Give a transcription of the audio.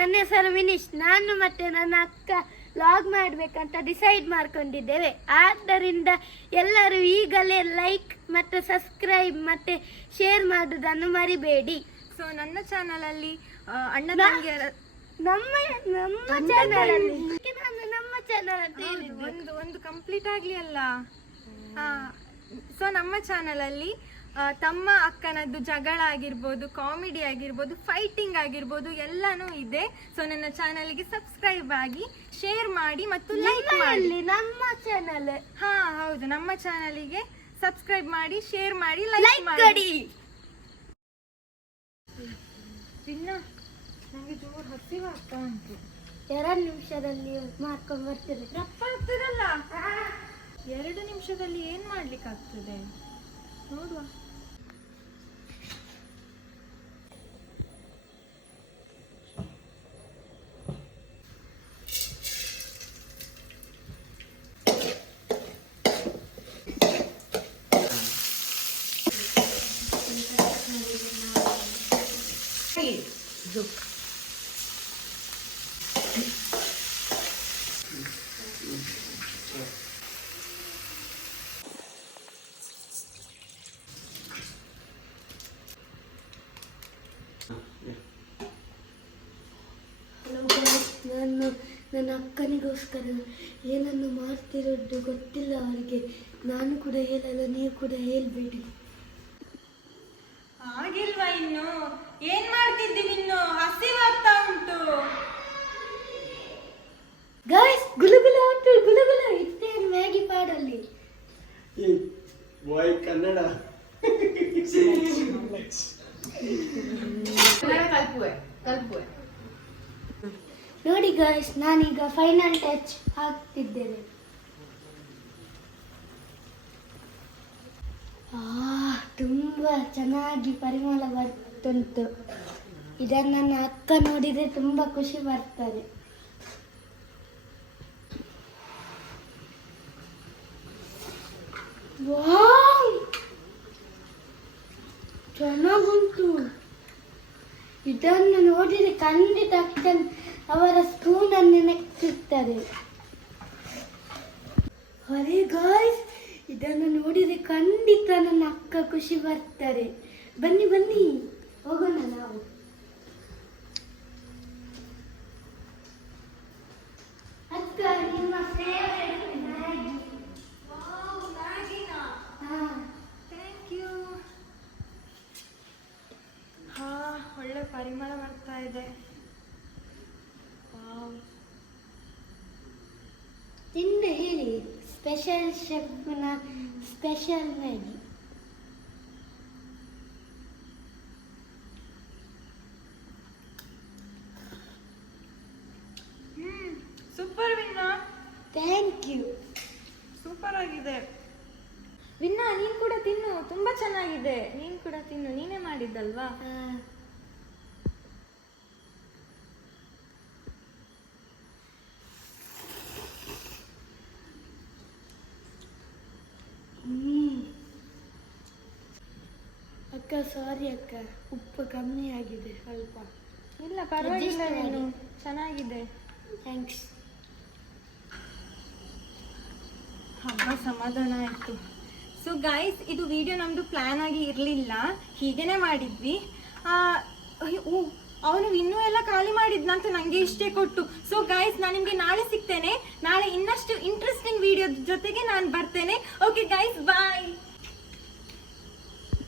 ನನ್ನ ಹೆಸರು ವಿನಿಶ್. ನಾನು ಮತ್ತೆ ನನ್ನ ಅಕ್ಕ ಲಾಗ್ ಮಾಡಬೇಕಂತ ಡಿಸೈಡ್ ಮಾಡ್ಕೊಂಡಿದ್ದೇವೆ. ಆದ್ದರಿಂದ ಎಲ್ಲರೂ ಈಗಲೇ ಲೈಕ್ ಮತ್ತು ಸಬ್ಸ್ಕ್ರೈಬ್ ಮತ್ತು ಶೇರ್ ಮಾಡೋದನ್ನು ಮರಿಬೇಡಿ. ಸೊ ನನ್ನ ಚಾನಲಲ್ಲಿ ಅಣ್ಣ ತಂಗಿಯರ ನಮ್ಮ ಚಾನಲಲ್ಲಿ ನಮ್ಮ ಚಾನಲ್ ಅಂತ ಒಂದು ಕಂಪ್ಲೀಟ್ ಆಗಲಿ ಅಲ್ಲ. ಸೊ ನಮ್ಮ ಚಾನಲಲ್ಲಿ ತಮ್ಮ ಅಕ್ಕನದ್ದು ಜಗಳ ಆಗಿರ್ಬೋದು, ಕಾಮಿಡಿ ಆಗಿರ್ಬೋದು, ಫೈಟಿಂಗ್ ಆಗಿರ್ಬೋದು ಎಲ್ಲಾನು ಇದೆ. ಸೊ ನನ್ನ ಚಾನಲ್ಗೆ ಸಬ್ಸ್ಕ್ರೈಬ್ ಆಗಿ, ಶೇರ್ ಮಾಡಿ ಮತ್ತು ಲೈಕ್ ಮಾಡಿ. ನಮ್ಮ ಚಾನಲ್ ಹೌದು, ನಮ್ಮ ಚಾನಲಿಗೆ ಸಬ್ಸ್ಕ್ರೈಬ್ ಮಾಡಿ, ಶೇರ್ ಮಾಡಿ, ಲೈಕ್ ಮಾಡಿ. ನಂಗೆ ಜೋರು ಹಸಿವಾಗ್ತಾ ಉಂಟು. 2 ನಿಮಿಷದಲ್ಲಿ ಮಾಡ್ಕೊಂಡು ಬರ್ತೀರಿ. ದಪ್ಪ ಆಗ್ತದಲ್ಲ. 2 ನಿಮಿಷದಲ್ಲಿ ಏನ್ ಮಾಡ್ಲಿಕ್ಕಾಗ್ತದೆ ನೋಡುವ. ನಾನು ನನ್ನ ಅಕ್ಕನಿಗೋಸ್ಕರ ಏನನ್ನು ಮಾಡ್ತಿರೋದು ಗೊತ್ತಿಲ್ಲ ಅವರಿಗೆ. ನಾನು ಕೂಡ ಹೇಳಲ್ಲ, ನೀವು ಕೂಡ ಹೇಳ್ಬೇಡಿ. ಆಗಿಲ್ವಾ ಇನ್ನು? ಏನ್ ಮಾಡ್ತಿದ್ದೀವಿ? ಇನ್ನು ಹಸಿವಾಗ್ತಾ ಉಂಟು. ಗಾಯ್ಸ್, ಗುಲುಗುಲ ಉಂಟು, ಗುಲುಗುಲ ಇತ್ತೇ ಮ್ಯಾಗಿ ಪಾಡಲ್ಲಿ. ಬಾಯ್ ಕನ್ನಡ ಕಲ್ಪುವೆ. ನೋಡಿ ಗಾಯ್ಸ್, ನಾನೀಗ ಫೈನಲ್ ಟಚ್ ಹಾಕ್ತಿದ್ದೇನೆ. ತುಂಬಾ ಚೆನ್ನಾಗಿ ಪರಿಮಳ ಬರ್ತುಂಟು. ಇದನ್ನು ನನ್ನ ಅಕ್ಕ ನೋಡಿದ್ರೆ ತುಂಬಾ ಖುಷಿ ಬರ್ತದೆ. ವಾವ್, ಚೆನ್ನಾಗುಂಟು. ಇದನ್ನು ನೋಡಿದ್ರೆ ಖಂಡಿತ ಅಕ್ಕನ್ ಅವರ ಸ್ಪೂನ್ ಅನ್ನು ನೆಕ್ಕಿರ್ತಾರೆ. ಅರೆ ಗಾಯ್ಸ್, ಇದನ್ನು ನೋಡಿದ್ರೆ ಖಂಡಿತ ನನ್ನ ಅಕ್ಕ ಖುಷಿ ಬರ್ತಾರೆ. ಬನ್ನಿ ಬನ್ನಿ ಹೋಗೋಣ ನಾವು. ಅಕ್ಕ, ನಿಮ್ಮ ಫೇವರೇಟ್ ಮ್ಯಾಗಿ. Thank you. ಒಳ್ಳೆ ಪರಿಮಳ ಬರ್ತಾ ಇದೆ. ತಿಂದು ಹೇಳಿ, ಸ್ಪೆಷಲ್ ಶೆಫ್ನ ಸ್ಪೆಷಲ್ ಮ್ಯಾಗಿ. ಸೂಪರ್ ವಿನ್ನ. Thank you. ಸೂಪರ್ ಆಗಿದೆ ವಿನ್ನ. ನೀನ್ ಕೂಡ ತಿನ್ನು, ತುಂಬಾ ಚೆನ್ನಾಗಿದೆ. ನೀನ್ ಕೂಡ ತಿನ್ನು, ನೀನೇ ಮಾಡಿದ್ದಲ್ವಾ? ಅಕ್ಕ, ಸಾರಿ ಅಕ್ಕ, ಉಪ್ಪು ಕಮ್ಮಿ ಆಗಿದೆ ಸ್ವಲ್ಪ. ಇಲ್ಲ ಪರವಾಗಿಲ್ಲ, ನೀನು ಚೆನ್ನಾಗಿದೆ. ಥ್ಯಾಂಕ್ಸ್. ಹಬ್ಬ ಸಮಾಧಾನ ಆಯ್ತು. ಸೊ ಗೈಸ್, ಇದು ವಿಡಿಯೋ ನಮ್ದು ಪ್ಲಾನ್ ಆಗಿ ಇರಲಿಲ್ಲ, ಹೀಗೇನೆ ಮಾಡಿದ್ವಿ. ಅವನು ಇನ್ನೂ ಎಲ್ಲ ಖಾಲಿ ಮಾಡಿದ್ನಂತ ನನಗೆ ಇಷ್ಟೇ ಕೊಟ್ಟು. ಸೊ ಗೈಸ್, ನಾನು ನಿಮಗೆ ನಾಳೆ ಸಿಗ್ತೇನೆ. ನಾಳೆ ಇನ್ನಷ್ಟು ಇಂಟ್ರೆಸ್ಟಿಂಗ್ ವಿಡಿಯೋ ಜೊತೆಗೆ ನಾನು ಬರ್ತೇನೆ. ಓಕೆ ಗೈಸ್, ಬಾಯ್.